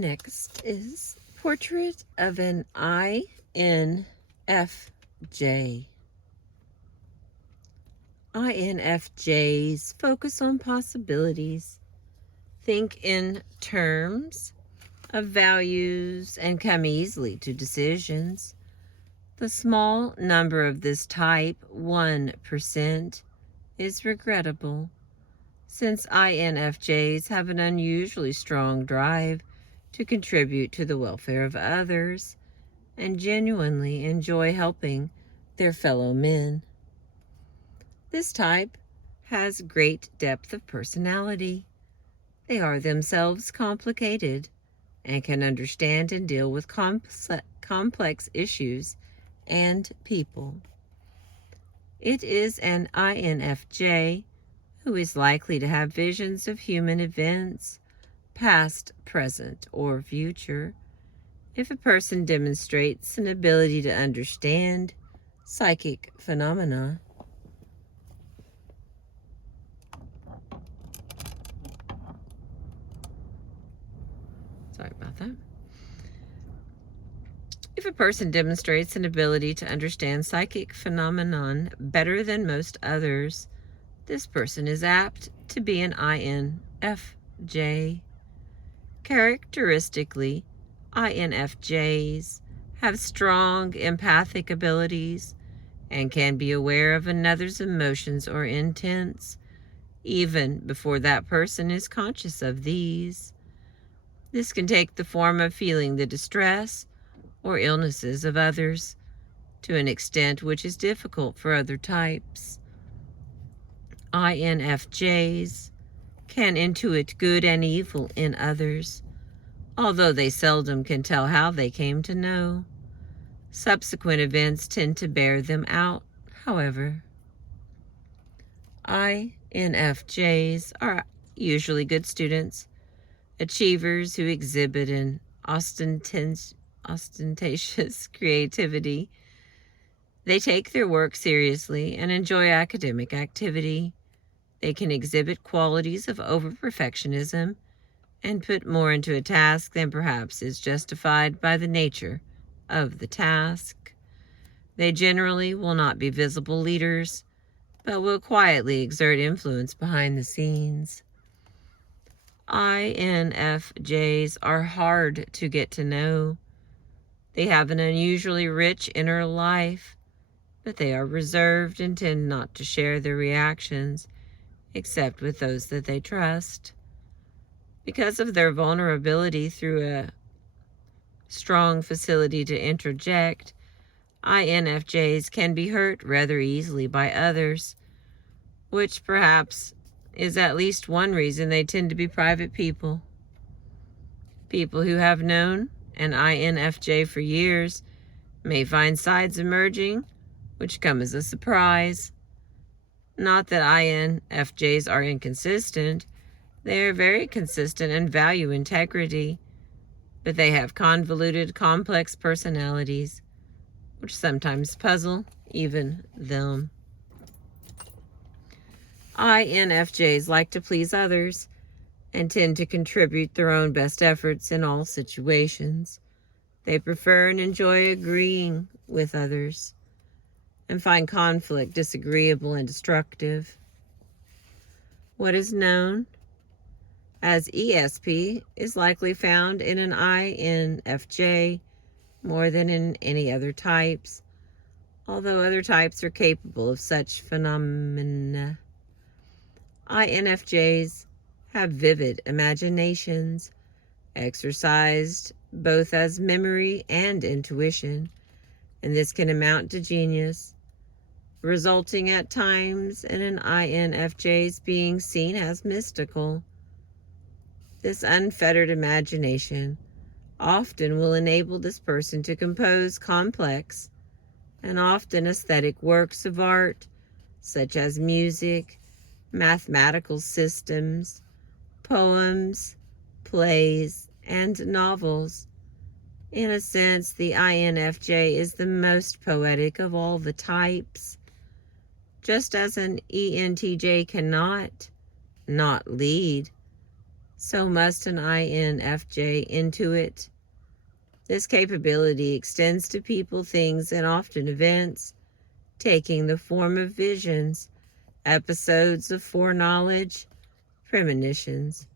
next is Portrait of an INFJ. INFJs focus on possibilities, think in terms of values, and come easily to decisions. The small number of this type, 1%, is regrettable, since INFJs have an unusually strong drive to contribute to the welfare of others and genuinely enjoy helping their fellow men. This type has great depth of personality. They are themselves complicated and can understand and deal with complex issues and people. It is an INFJ who is likely to have visions of human events, past, present, or future. If a person demonstrates an ability to understand psychic phenomena, sorry about that. If a person demonstrates an ability to understand psychic phenomenon better than most others, this person is apt to be an INFJ. Characteristically, INFJs have strong empathic abilities and can be aware of another's emotions or intents, even before that person is conscious of these. This can take the form of feeling the distress or illnesses of others to an extent which is difficult for other types. INFJs can intuit good and evil in others, although they seldom can tell how they came to know. Subsequent events tend to bear them out, however. INFJs are usually good students, achievers who exhibit an ostentatious creativity. They take their work seriously and enjoy academic activity. They can exhibit qualities of over-perfectionism and put more into a task than perhaps is justified by the nature of the task. They generally will not be visible leaders, but will quietly exert influence behind the scenes. INFJs are hard to get to know. They have an unusually rich inner life, but they are reserved and tend not to share their reactions except with those that they trust. Because of their vulnerability through a strong facility to interject, INFJs can be hurt rather easily by others, which perhaps is at least one reason they tend to be private people. People who have known an INFJ for years may find sides emerging which come as a surprise. Not that INFJs are inconsistent. They are very consistent and value integrity, but they have convoluted, complex personalities, which sometimes puzzle even them. INFJs like to please others and tend to contribute their own best efforts in all situations. They prefer and enjoy agreeing with others and find conflict disagreeable and destructive. What is known as ESP is likely found in an INFJ more than in any other types, although other types are capable of such phenomena. INFJs have vivid imaginations, exercised both as memory and intuition, and this can amount to genius, resulting at times in an INFJ's being seen as mystical. This unfettered imagination often will enable this person to compose complex and often aesthetic works of art, such as music, mathematical systems, poems, plays, and novels. In a sense, the INFJ is the most poetic of all the types. Just as an ENTJ cannot not lead, So must an INFJ intuit. This capability extends to people, things, and often events, taking the form of visions, episodes of foreknowledge, premonitions,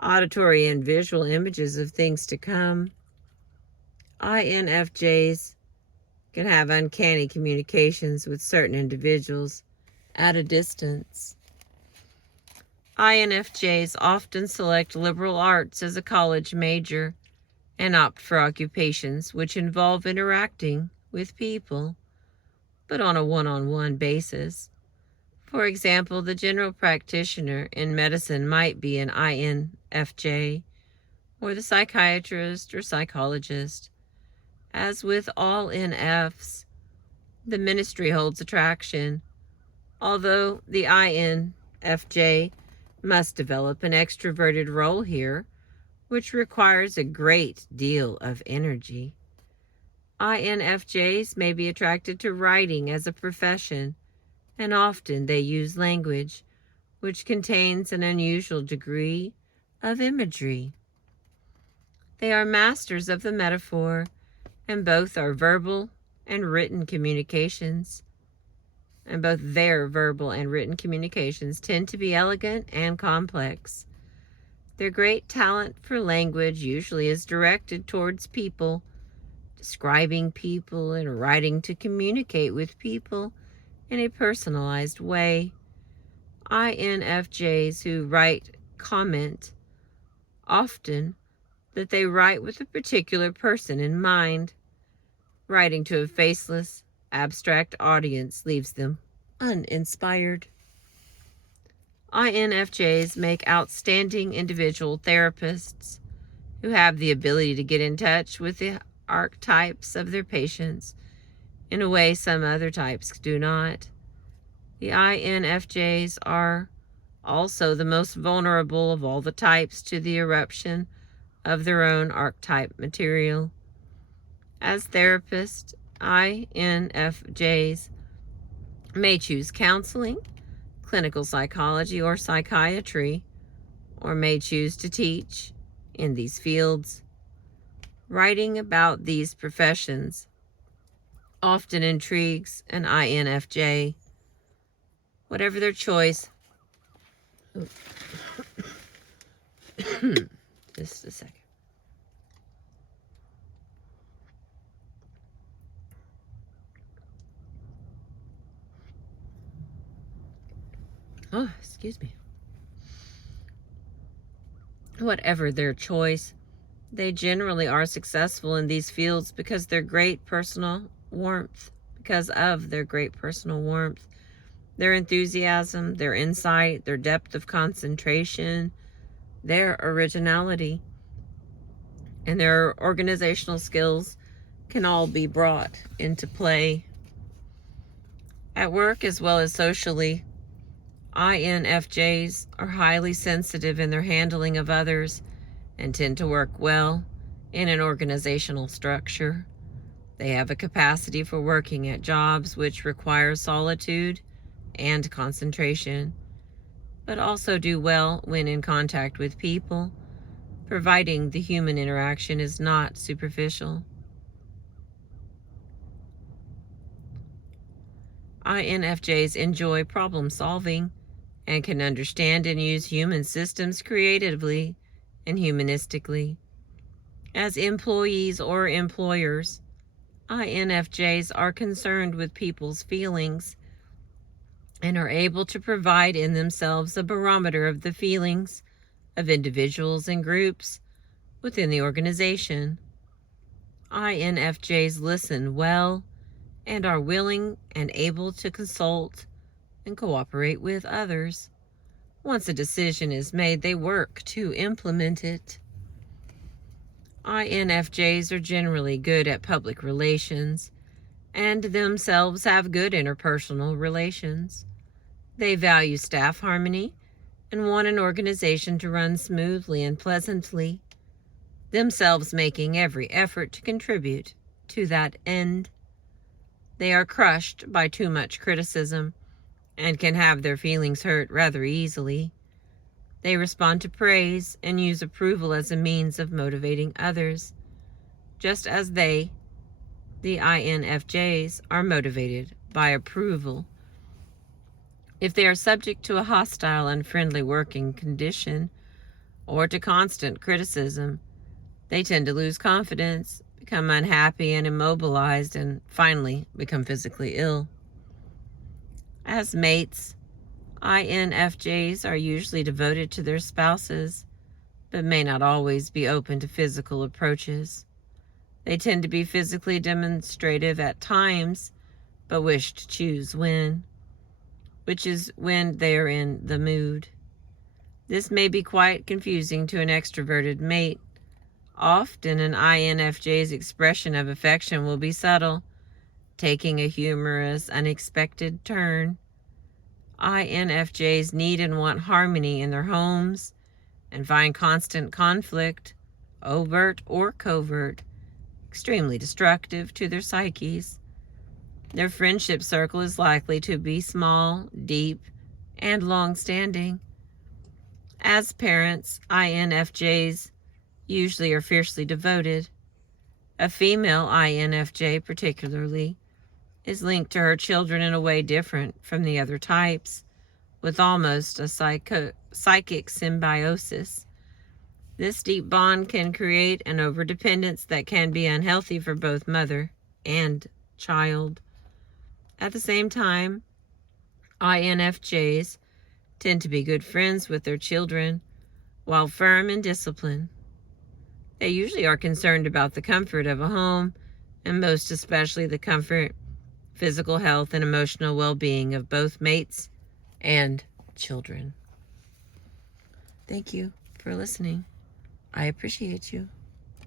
auditory and visual images of things to come. INFJs can have uncanny communications with certain individuals at a distance. INFJs often select liberal arts as a college major and opt for occupations which involve interacting with people, but on a one-on-one basis. For example, the general practitioner in medicine might be an INFJ, or the psychiatrist or psychologist. As with all NFs, the ministry holds attraction, although the INFJ must develop an extroverted role here, which requires a great deal of energy. INFJs may be attracted to writing as a profession, and often they use language which contains an unusual degree of imagery. They are masters of the metaphor, and both are verbal and written communications. And both their verbal and written communications tend to be elegant and complex. Their great talent for language usually is directed towards people, describing people and writing to communicate with people in a personalized way. INFJs who write comment often that they write with a particular person in mind. Writing to a faceless, abstract audience leaves them uninspired. INFJs make outstanding individual therapists who have the ability to get in touch with the archetypes of their patients in a way some other types do not. The INFJs are also the most vulnerable of all the types to the eruption of their own archetype material. As therapists, INFJs may choose counseling, clinical psychology, or psychiatry, or may choose to teach in these fields. Writing about these professions often intrigues an INFJ. Whatever their choice, just a second. Oh, excuse me. Whatever their choice, they generally are successful in these fields because of their great personal warmth, their enthusiasm, their insight, their depth of concentration, their originality, and their organizational skills can all be brought into play. At work as well as socially, INFJs are highly sensitive in their handling of others and tend to work well in an organizational structure. They have a capacity for working at jobs which require solitude and concentration, but also do well when in contact with people, providing the human interaction is not superficial. INFJs enjoy problem solving and can understand and use human systems creatively and humanistically. As employees or employers, INFJs are concerned with people's feelings and are able to provide in themselves a barometer of the feelings of individuals and groups within the organization. INFJs listen well and are willing and able to consult and cooperate with others. Once a decision is made, they work to implement it. INFJs are generally good at public relations and themselves have good interpersonal relations. They value staff harmony and want an organization to run smoothly and pleasantly, themselves making every effort to contribute to that end. They are crushed by too much criticism and can have their feelings hurt rather easily. They respond to praise and use approval as a means of motivating others, just as they, the INFJs, are motivated by approval. If they are subject to a hostile, unfriendly working condition or to constant criticism, they tend to lose confidence, become unhappy and immobilized, and finally become physically ill. As mates, INFJs are usually devoted to their spouses, but may not always be open to physical approaches. They tend to be physically demonstrative at times, but wish to choose when, which is when they are in the mood. This may be quite confusing to an extroverted mate. Often an INFJ's expression of affection will be subtle, taking a humorous, unexpected turn. INFJs need and want harmony in their homes and find constant conflict, overt or covert, extremely destructive to their psyches. Their friendship circle is likely to be small, deep, and long-standing. As parents, INFJs usually are fiercely devoted. A female INFJ, particularly, is linked to her children in a way different from the other types, with almost a psychic symbiosis. This deep bond can create an overdependence that can be unhealthy for both mother and child. At the same time, INFJs tend to be good friends with their children while firm in discipline. They usually are concerned about the comfort of a home, and most especially the comfort, physical health, and emotional well-being of both mates and children. Thank you for listening. I appreciate you.